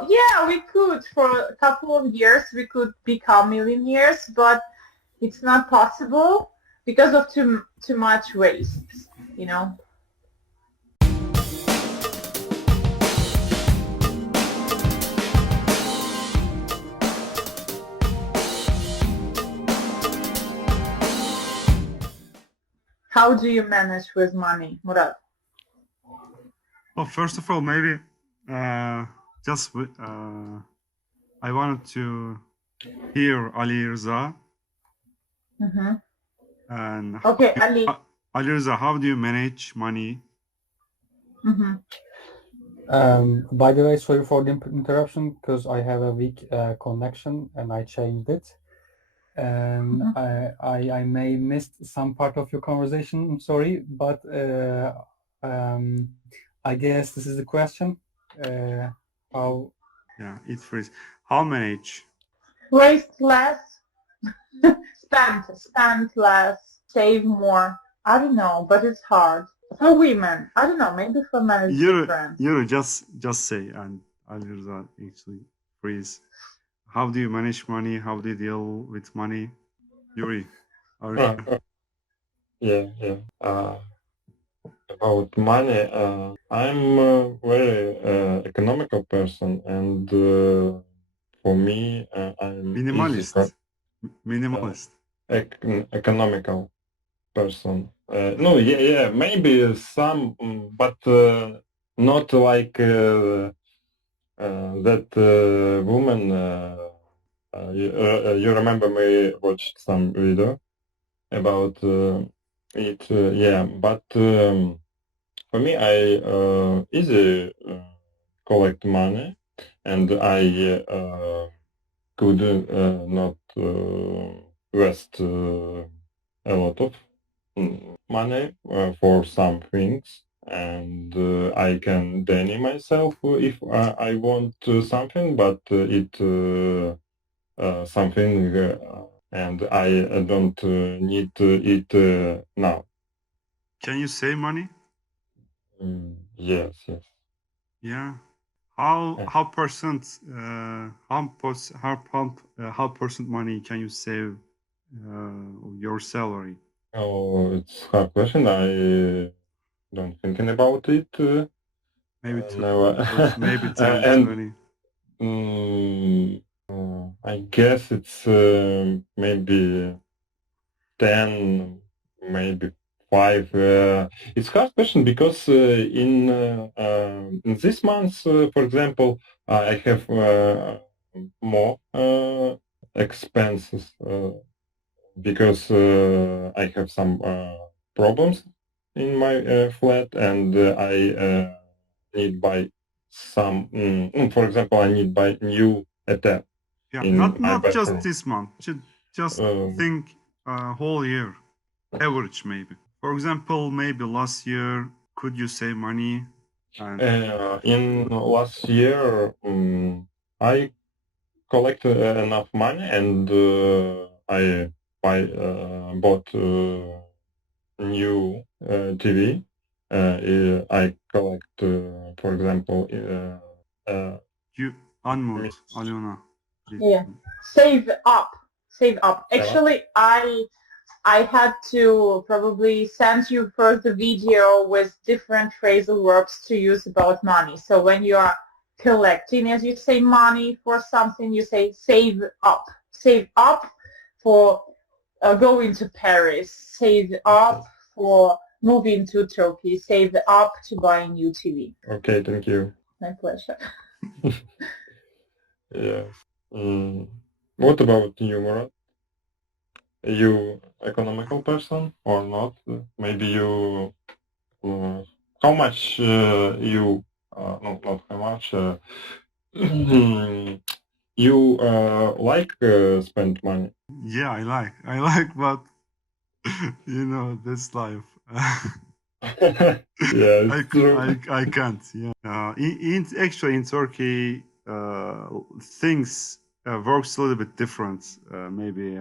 Well, yeah, we could for a couple of years we could become millionaires, but it's not possible because of too much waste, you know. How do you manage with money, Murat? Well, first of all, maybe just I wanted to hear Ali Rza Mm-hmm. and Okay, Ali. Ali Rza, how do you manage money? Mm-hmm. By the way, sorry for the interruption because I have a weak connection and I changed it. And I may missed some part of your conversation. I'm sorry, but I guess this is the question. How? Yeah, it freeze. How manage? Waste less, spend less, save more. I don't know, but it's hard. For women, I don't know, maybe for men it's different. Yuri, just say, and Ali Rza actually freeze. How do you manage money? How do you deal with money? Yuri, yeah. About money, I'm a very economical person, and for me, I'm minimalist. Economical person. No, yeah, maybe some, but not like that woman. You remember me watched some video about it, yeah, but for me, I easy collect money, and I could not waste a lot of money for some things, and I can deny myself if I want something, but it something and I don't need it now. Can you save money? Yes. Yeah. How percent money can you save your salary? Oh, it's a hard question. I don't thinking about it. Maybe maybe 10, 20. I guess it's maybe 10, maybe 5. It's hard question because in this month, for example, I have more expenses because I have some problems in my flat, and I need buy some. For example, I need buy new tap. Yeah, not just this month. Just think whole year, average maybe. For example, maybe last year, could you save money? In last year, I collected enough money, and I bought new TV. I collect, for example, you unmute, Alyona. Yeah, save up. Actually, I had to probably send you first a video with different phrasal verbs to use about money. So when you are collecting, as you say, money for something, you say save up. Save up for going to Paris. Save up for moving to Turkey. Save up to buy a new TV. Okay, thank you. My pleasure. Yeah. What about you, Murat? Are you economical person or not? Maybe you. How much you? No, not how much. You like spend money? Yeah, I like, but you know this life. Yeah, I can't. Yeah. Actually in Turkey, things works a little bit different. Maybe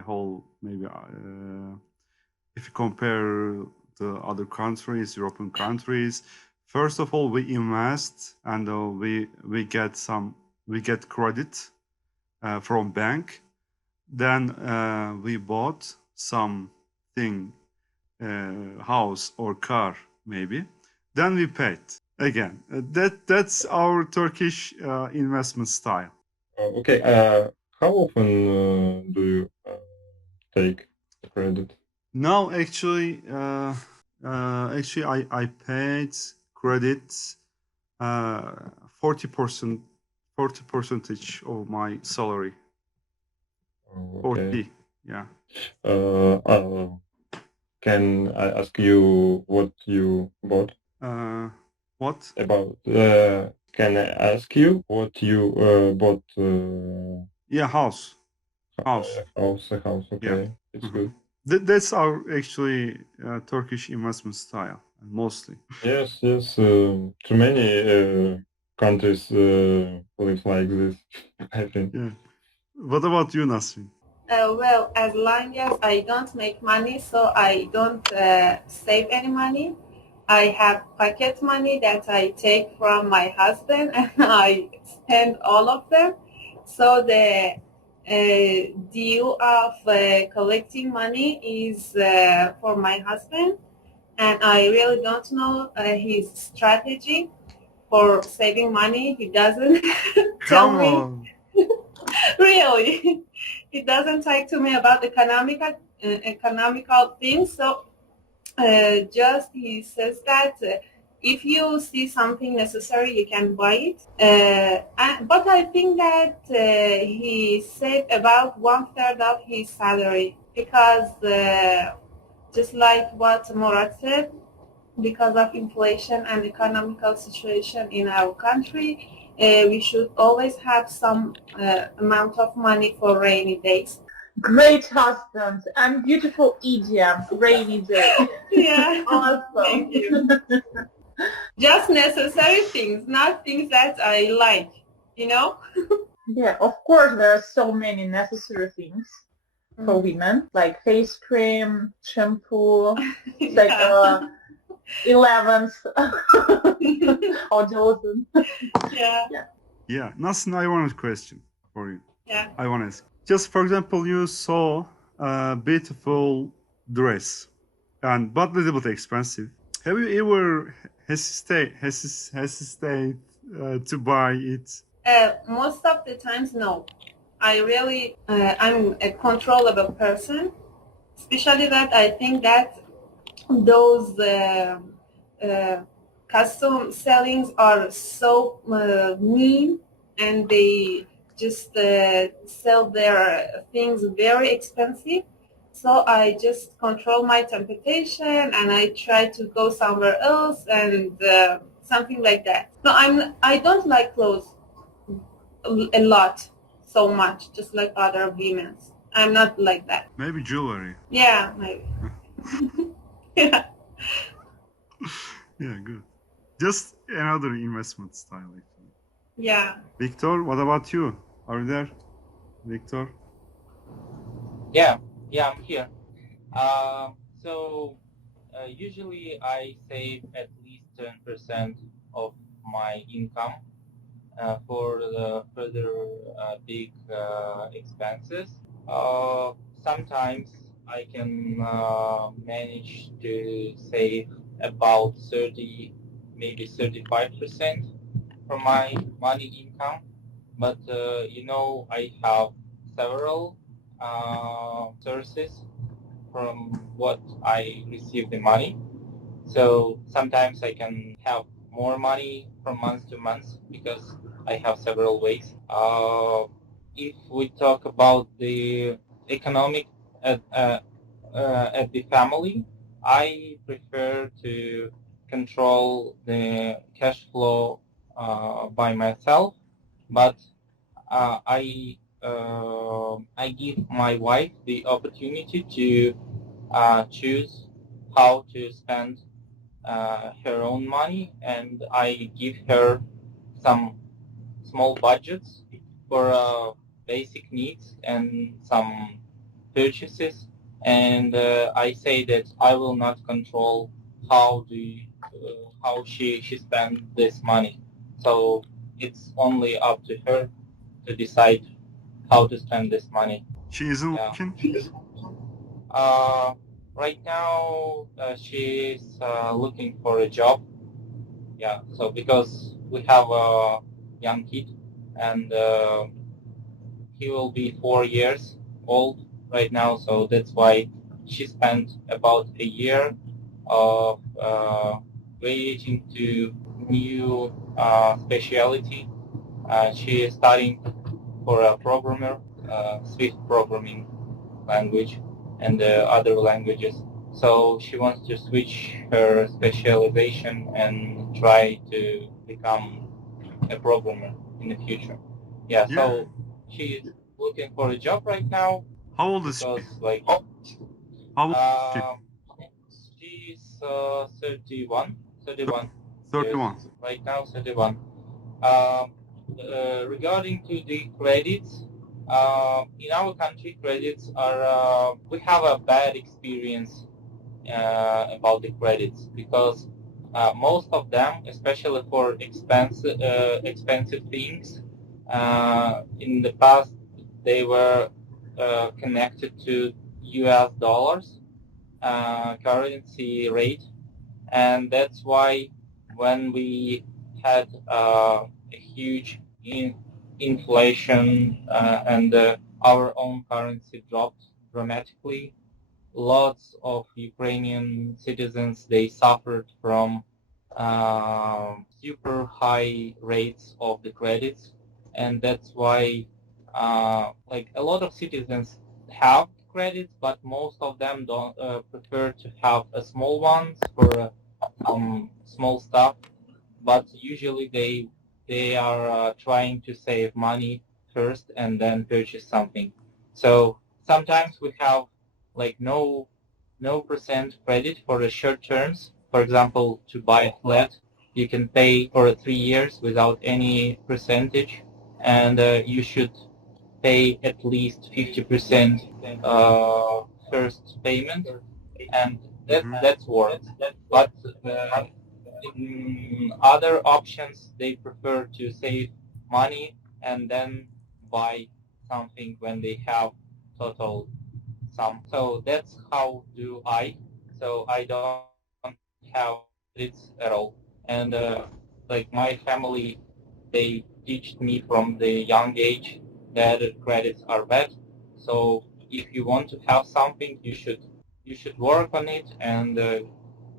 if you compare the other countries, European countries. First of all, we invest and we get some we get credit from bank. Then we bought something, house or car maybe. Then we paid again. That's our Turkish investment style. Okay. How often do you take credit? Now, actually, I paid credit 40%, 40% of my salary. Okay. 40, yeah. Can I ask you what you bought? What? About can I ask you what you bought? Yeah, house. A house. Okay, Yeah. it's Mhm. good. That's our actually Turkish investment style, mostly. Yes. Too many countries live like this. I think. Yeah. What about you, Nasrin? Well, as long as I don't make money, so I don't save any money. I have pocket money that I take from my husband and I spend all of them. So the deal of collecting money is for my husband, and I really don't know his strategy for saving money. He doesn't tell Come me. on. Really, he doesn't talk to me about economical things. So just he says that if you see something necessary, you can buy it. But I think that he saved about 1/3 of his salary because just like what Murat said, because of inflation and economical situation in our country, we should always have some amount of money for rainy days. Great husband and beautiful idiom, rainy day. Yeah, awesome. Thank you. Just necessary things, not things that I like, you know? Yeah, of course there are so many necessary things for women, like face cream, shampoo, it's like 11th or dozen. Yeah. Yeah, Nasrin, I want a question for you. Yeah. I want to ask. Just for example, you saw a beautiful dress, but a little bit expensive. Have you ever hesitate to buy it? Most of the times, no. I really, I'm a controllable person, especially that I think that those custom sellings are so mean, and they just sell their things very expensive. So I just control my temptation and I try to go somewhere else and something like that. So I don't like clothes a lot, so much, just like other women. I'm not like that. Maybe jewelry. Yeah, maybe. Yeah. Yeah, good. Just another investment style, actually. Yeah. Viktor, what about you? Are you there, Viktor? Yeah, I'm here. So usually I save at least 10% of my income for the further big expenses. Sometimes I can manage to save about 30, maybe 35% from my money income. But I have several sources from what I receive the money. So sometimes I can have more money from month to month because I have several ways. If we talk about the economic at the family, I prefer to control the cash flow by myself, but I give my wife the opportunity to choose how to spend her own money, and I give her some small budgets for basic needs and some purchases. And I say that I will not control how she spend this money. So it's only up to her to decide how to spend this money. She isn't Yeah. working? Right now, she's looking for a job. Yeah, so because we have a young kid, and he will be 4 years old right now, so that's why she spent about a year of graduating to new specialty. She is studying for a programmer, Swift programming language, and other languages. So she wants to switch her specialization and try to become a programmer in the future. Yeah, so she is looking for a job right now. How old is because, she? Like, How old is she's 31. 31. Yes, right now, 31. Regarding to the credits, in our country, credits are, we have a bad experience about the credits because most of them, especially for expensive things, in the past they were connected to US dollars currency rate, and that's why when we had a huge inflation and our own currency dropped dramatically, lots of Ukrainian citizens, they suffered from super high rates of the credits, and that's why like a lot of citizens have credits, but most of them don't prefer to have a small ones for small stuff. But usually they are trying to save money first and then purchase something. So sometimes we have like no percent credit for the short terms. For example, to buy a flat, you can pay for 3 years without any percentage, and you should pay at least 50% first payment, and that's worth. But in other options, they prefer to save money and then buy something when they have total sum. So that's how do I. So I don't have credits at all. And like my family, they teach me from the young age that credits are bad. So if you want to have something, you should work on it and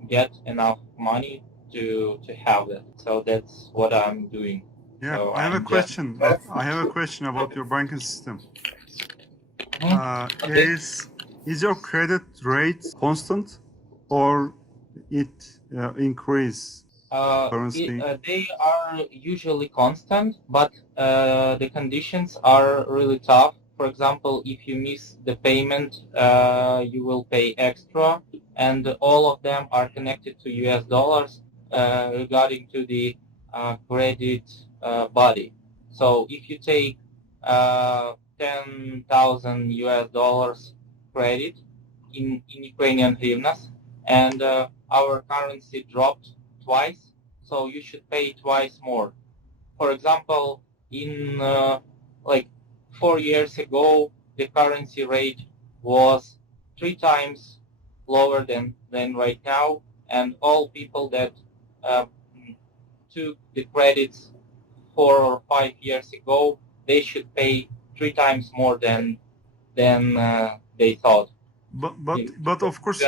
get enough money to have that. So that's what I'm doing. Yeah, So I have a I'm question. I have a question about your banking system. Okay. Is your credit rate constant, or it increase currently? They are usually constant, but the conditions are really tough. For example, if you miss the payment, you will pay extra, and all of them are connected to US dollars regarding to the credit body. So if you take 10,000 US dollars credit in Ukrainian hryvnias, and our currency dropped twice, so you should pay twice more. For example, in like 4 years ago, the currency rate was 3 times lower than right now, and all people that uh, took the credits 4 or 5 years ago, they should pay 3 times more than they thought. But of course,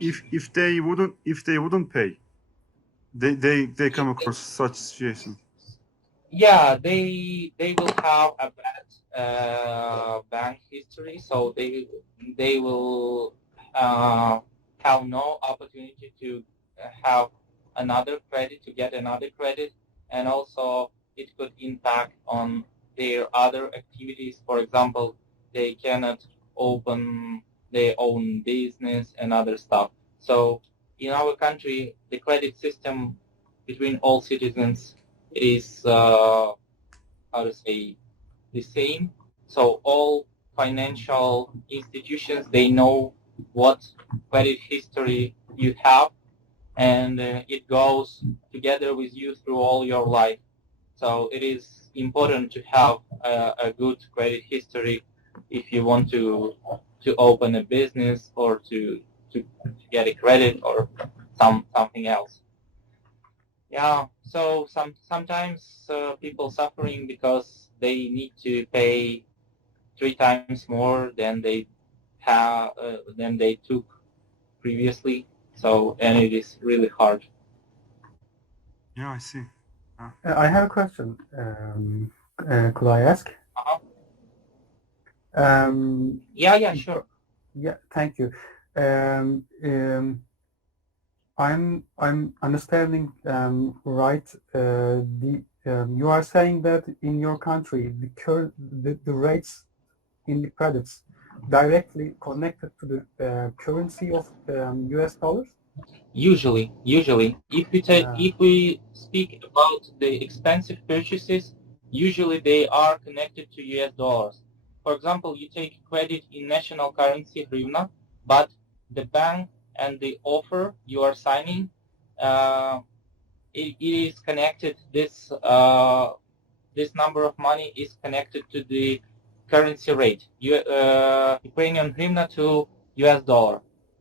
if they wouldn't pay, they come across such situation. Yeah, they will have a bad bank history, so they will have no opportunity to have another credit, to get another credit, and also it could impact on their other activities. For example, they cannot open their own business and other stuff. So in our country, the credit system between all citizens is how to say, the same. So all financial institutions, they know what credit history you have, and it goes together with you through all your life. So it is important to have a good credit history if you want to open a business or to get a credit or something else. Yeah. So sometimes people suffering because they need to pay 3 times more than they took previously. So and it is really hard. Yeah, I see. I have a question. Could I ask? Uh-huh. Um, Yeah, sure. Yeah, thank you. I'm understanding right. You are saying that in your country the rates in the credits directly connected to the currency of US dollars. Usually, if we speak about the expensive purchases, usually they are connected to US dollars. For example, you take credit in national currency hryvnia, but the bank and the offer you are signing, it is connected. This number of money is connected to the currency rate, Ukrainian hryvnia to US dollar.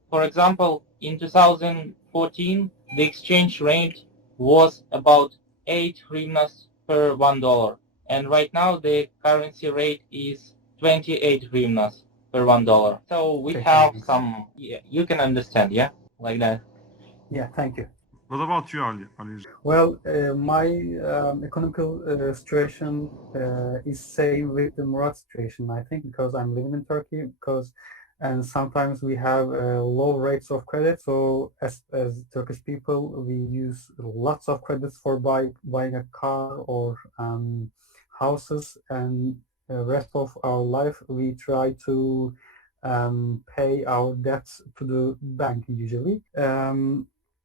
For example, in 2014, the exchange rate was about 8 hryvnias per $1, and right now the currency rate is 28 hryvnias per $1. So we have some, yeah, you can understand, yeah, like that. Yeah, thank you. What about you, Ali? Well, my economical situation is same with the Murat situation, I think, because I'm living in Turkey, and sometimes we have low rates of credit. So as Turkish people, we use lots of credits for buying a car or houses, and the rest of our life we try to pay our debts to the bank usually.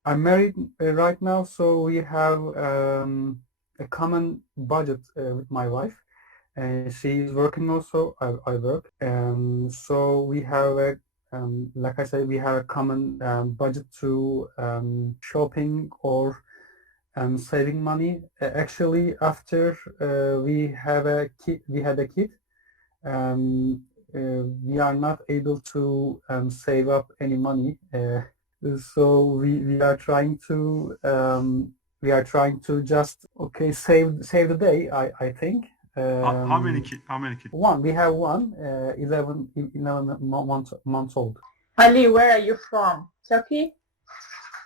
I'm married right now, so we have a common budget with my wife. She is working also. I work, so we have like I said, we have a common budget to shopping or saving money. Actually, after we had a kid. We are not able to save up any money. So we are trying to just save the day. I think. How many kids? One. We have one. 11 months old. Ali, where are you from? Turkey?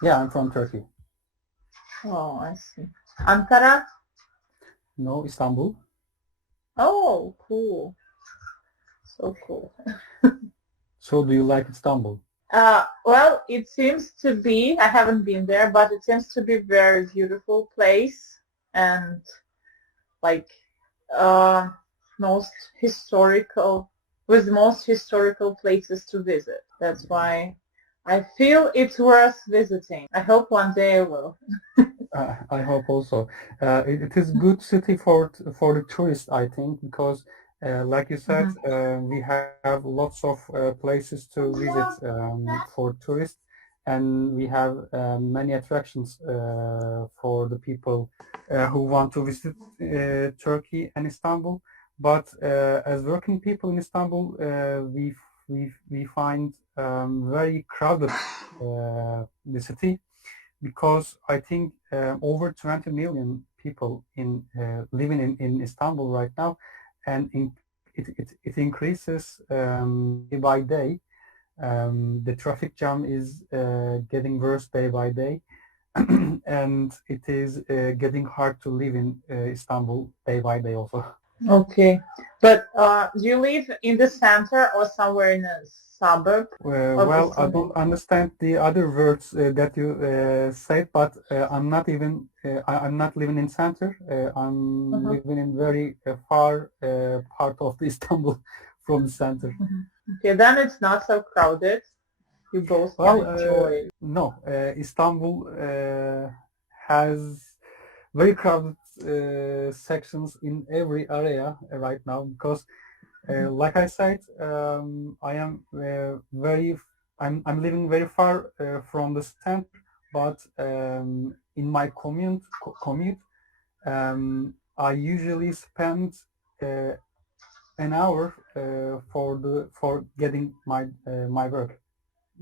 Yeah, I'm from Turkey. Oh, I see. Ankara? No, Istanbul. Oh, cool. So cool. So do you like Istanbul? Well, it seems to be, I haven't been there, but it seems to be a very beautiful place and like most historical places to visit. That's why I feel it's worth visiting. I hope one day I will. I hope also. It is good city for the tourists, I think, because like you said, we have lots of places to visit for tourists, and we have many attractions for the people who want to visit Turkey and Istanbul. But as working people in Istanbul, we find very crowded the city, because I think over 20 million people living in Istanbul right now, and it increases day by day. The traffic jam is getting worse day by day, and it is getting hard to live in Istanbul day by day also. Okay, but do you live in the center or somewhere in a suburb? Well, I don't understand the other words that you said, but I'm not living in center. I'm living in very far part of the Istanbul from the center. Okay, then it's not so crowded. You both can enjoy. No, Istanbul has very crowded sections in every area right now, because like I said, I'm living very far from the center, but in my commute, I usually spend an hour for getting my work,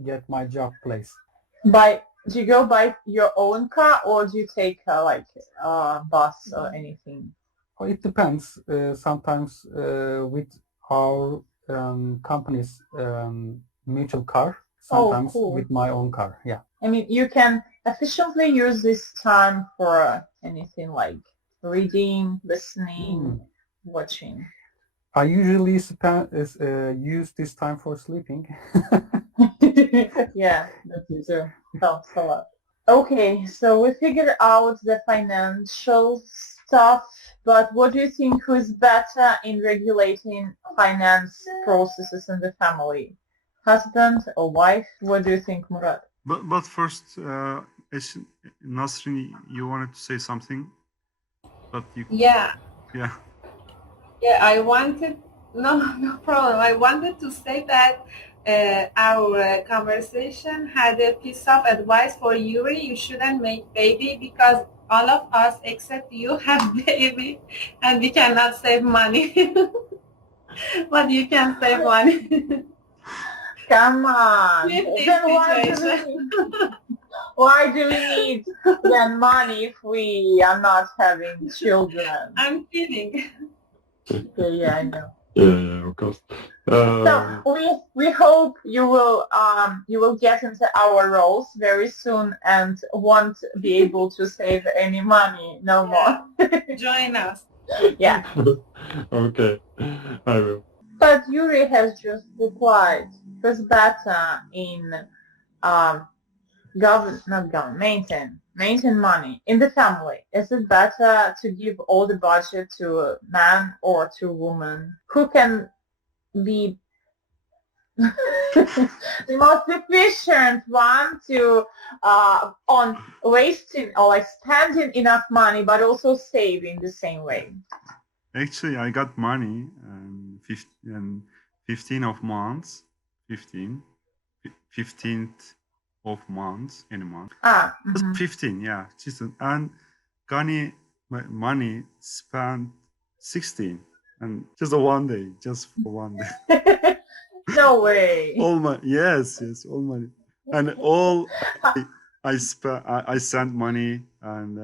get my job place. Do you go by your own car or do you take like bus or anything? Well, it depends. Sometimes with our company's mutual car, sometimes cool. with my own car. Yeah. I mean, you can efficiently use this time for anything like reading, listening, watching. I usually use this time for sleeping. Yeah, that's true. Helps a lot. Okay, so we figured out the financial stuff, but what do you think who's better in regulating finance processes in the family? Husband or wife? What do you think, Murat? But first, Nasrin, you wanted to say something? But you... Yeah. Yeah. Yeah, I wanted, no problem. I wanted to say that our conversation had a piece of advice for Yuri. You shouldn't make baby because all of us except you have baby and we cannot save money. But you can save money. Come on. Then why do we need then money if we are not having children? I'm kidding. Okay, yeah, I know. Yeah, of course. So we hope you will get into our roles very soon and won't be able to save any money no more. Join us. Yeah. Okay, I will. But Yuri has just replied, who's better in maintain money in the family? Is it better to give all the budget to a man or to a woman? Who can be the most efficient one to on wasting or like spending enough money but also saving the same way? Actually, I got money and 15th of months, 15th of months, any month. Just 15, yeah. And Gani money spent 16, and just a one day, just for one day. No way. All money, yes, all money, and all I sent money, and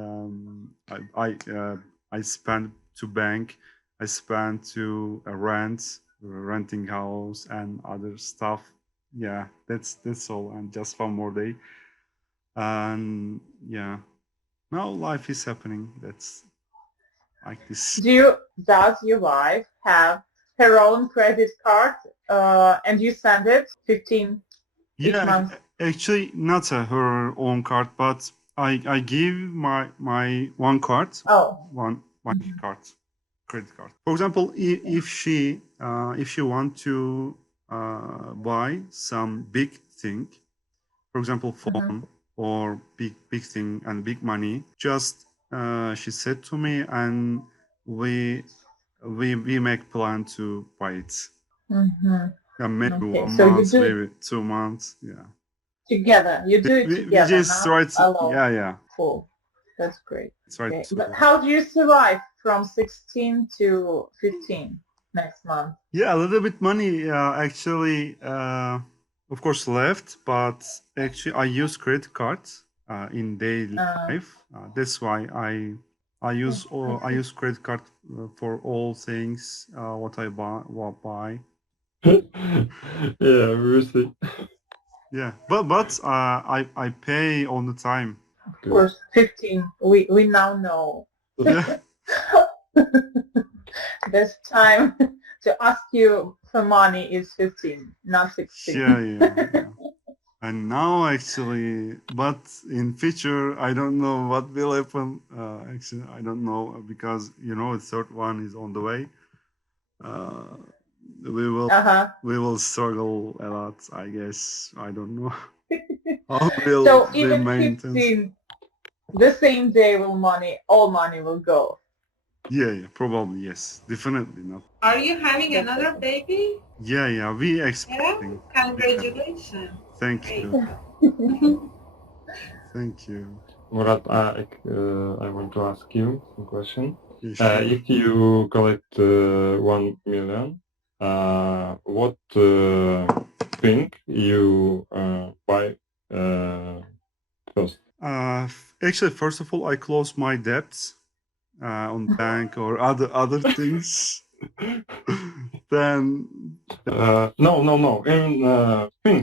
I spent to bank, I spent to renting house and other stuff. Yeah, that's all, and just one more day, and yeah, now life is happening. That's like this. Does your wife have her own credit card and you send it 15 each month? Actually not her own card, but I give my one card. One card, credit card. For example, if she want to buy some big thing, for example phone or big thing and big money, just she said to me, and we make plan to buy it. Maybe 1 month, maybe 2 months. Yeah. Together, you do it together. We just try to, yeah. Cool. That's great. Okay. But how do you survive from 16 to 15 next month? Yeah, a little bit money actually, of course, left, but actually I use credit cards in daily life. That's why I use credit card for all things what I buy. Yeah, we'll see. Yeah, but I pay all the time. Of course, 15. We now know. Yeah. This time to ask you for money is 15, not 16. Yeah. And now actually, but in future, I don't know what will happen. Actually, I don't know, because the third one is on the way. We will struggle a lot, I guess. I don't know. So even 15, the same day all money will go. Yeah, probably, yes. Definitely not. Are you having another baby? Yeah, we expecting. Yeah? Congratulations. Thank you. Thank you. Murat, I want to ask you a question. If you collect 1 million, what thing you buy first? Actually, first of all, I close my debts on bank or other things. Then No.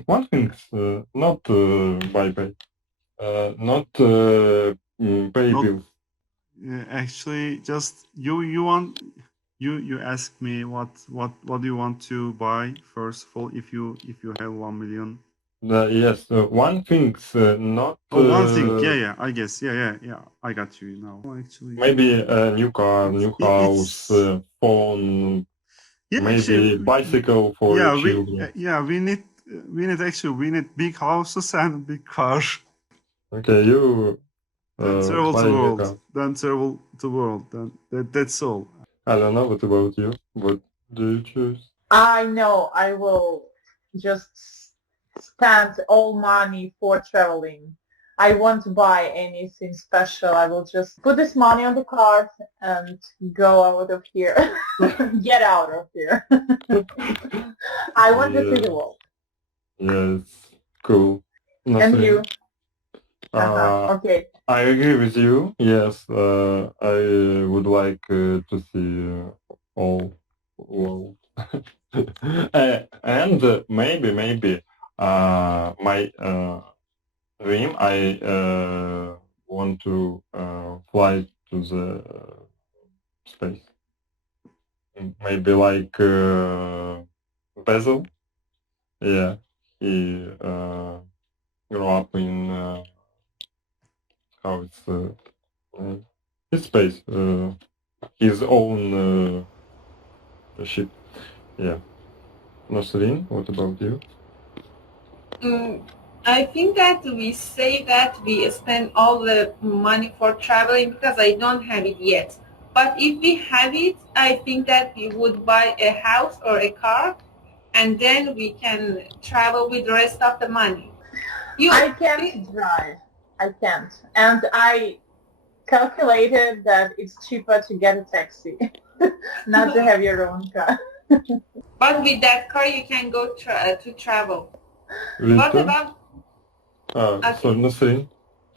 One thing, not buy, not pay Not- bills. actually, just you ask me what do you want to buy first of all if you have 1 million. Yes, one thing, not. One thing. Yeah. I guess. Yeah. I got you now. Actually, Maybe a new car, new house, phone. yeah, Maybe actually, bicycle for yeah, children. we need big houses and big cars. Okay, you Then travel buy the a new world. car. Then travel the world. Then that's all. I don't know. What about you? What do you choose? I know I will just spend all money for traveling. I won't buy anything special. I will just put this money on the card and go out of here. Get out of here. I want to see the world. Yes, cool. And Nasrin? you? Okay. I agree with you. Yes, I would like to see all world. And maybe my dream, I want to fly to the space. Maybe like Basil. Yeah, he grew up in how it's space, his own ship. Yeah. Nasrin, what about you? I think that we say that we spend all the money for traveling because I don't have it yet. But if we have it, I think that we would buy a house or a car, and then we can travel with the rest of the money. I can't drive. I can't. And I calculated that it's cheaper to get a taxi, not to have your own car. But with that car, you can go to travel. Viktor? What about... So Nasrin?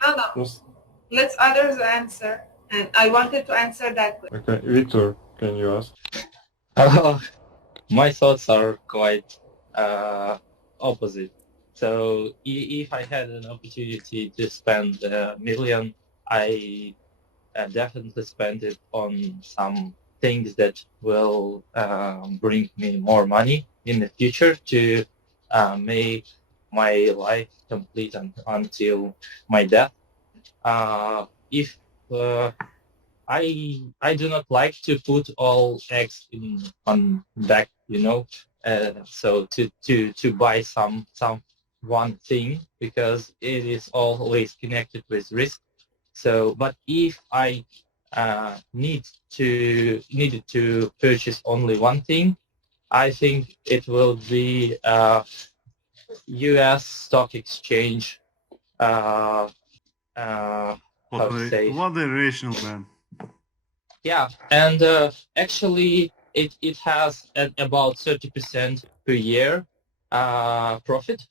No. Let others answer. And I wanted to answer that question. Okay, Viktor, can you ask? My thoughts are quite opposite. So if I had an opportunity to spend $1 million, I definitely spend it on some things that will bring me more money in the future to make my life complete until my death. If I do not like to put all eggs on back, so to buy some one thing because it is always connected with risk. So, but if I needed to purchase only one thing, I think it will be U.S. stock exchange. How to say? What a rational man. Yeah, and actually, it has about 30% per year profit.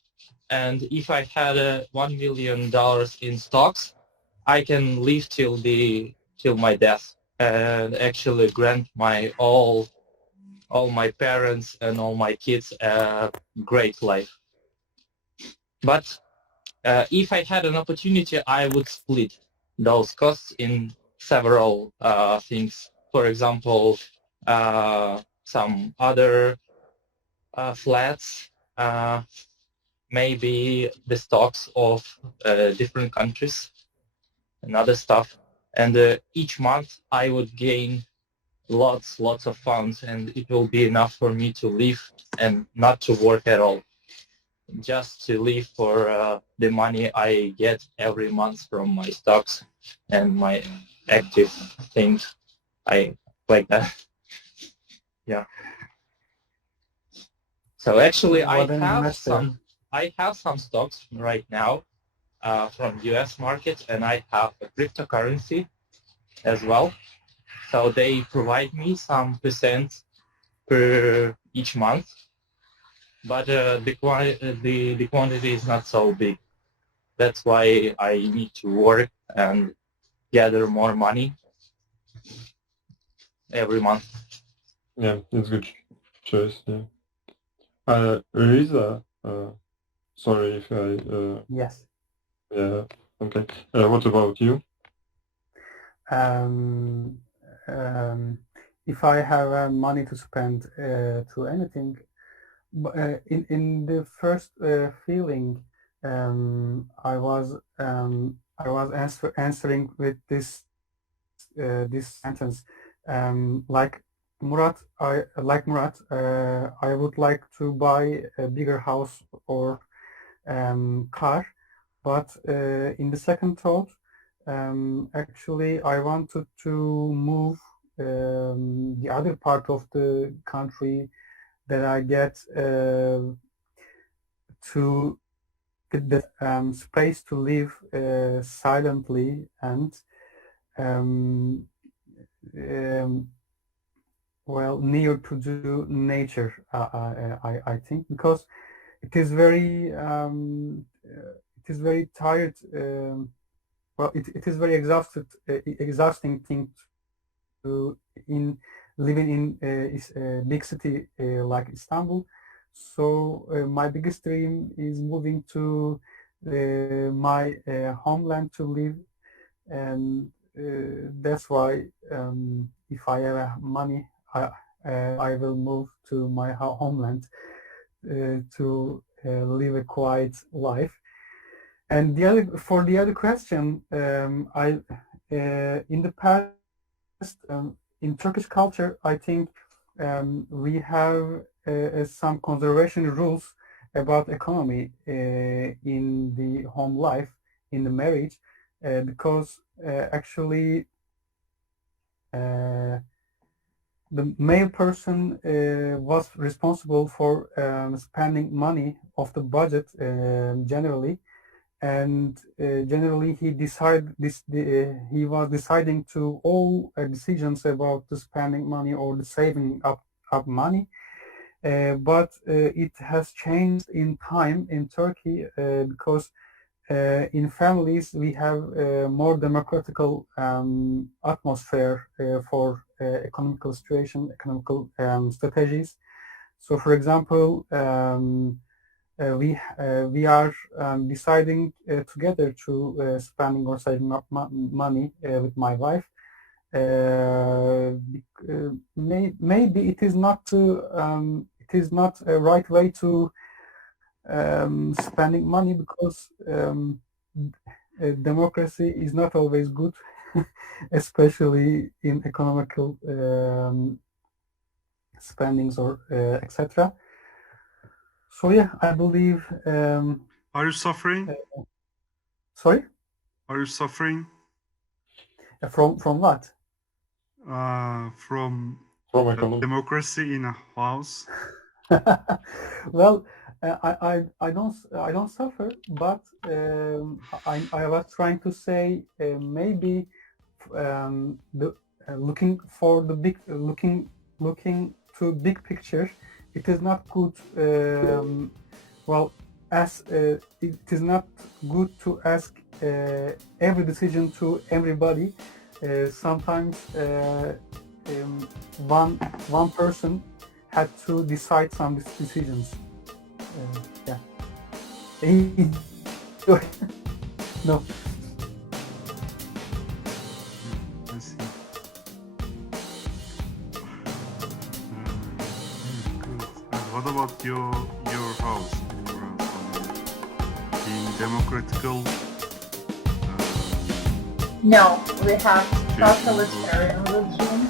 And if I had $1 million in stocks, I can live till my death and actually grant all my parents and all my kids a great life. But if I had an opportunity, I would split those costs in several things. For example, some other flats, maybe the stocks of different countries and other stuff. And each month I would gain lots of funds, and it will be enough for me to live and not to work at all. Just to live for the money I get every month from my stocks and my active things. I like that. Yeah. So actually, I have some stocks right now from U.S. market, and I have a cryptocurrency as well. So they provide me some percent per each month, but the quantity is not so big. That's why I need to work and gather more money every month. Yeah, it's good choice. Yeah. Riza, sorry if I. Yes. Yeah. Okay. What about you? If I have money to spend to anything, in the first feeling, I was answering with this sentence, like Murat. I would like to buy a bigger house or car, but in the second thought, actually I wanted to move the other part of the country that I get to get the space to live silently and well, near to the nature. I think because it is very tired. Well, it is very exhausting thing to in living in a big city like Istanbul. So my biggest dream is moving to my homeland to live, and that's why if I have money, I will move to my homeland to live a quiet life. And for the other question, I in the past in Turkish culture, I think we have some conservation rules about economy in the home life, in the marriage, because actually the male person was responsible for spending money of the budget generally, and generally he was deciding to all decisions about the spending money or the saving up money. But it has changed in time in Turkey because in families we have more democratical atmosphere for economical strategies. So, for example, we are deciding together to spending or saving up money with my wife. Maybe it is not a right way to spending money, because democracy is not always good, especially in economical spendings or etc. So yeah, I believe. Are you suffering? Sorry? Are you suffering? From what? From democracy in a house. Well, I don't suffer, but I was trying to say maybe looking to big picture, it is not good. Well, as it is not good to ask every decision to everybody. Sometimes one person had to decide some decisions. Yeah. No. I see. Good. What about your house? In democratical? No, we have totalitarian regime.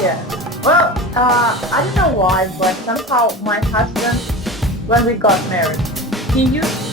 Yeah. Well, I don't know why, but somehow my husband, when we got married, he used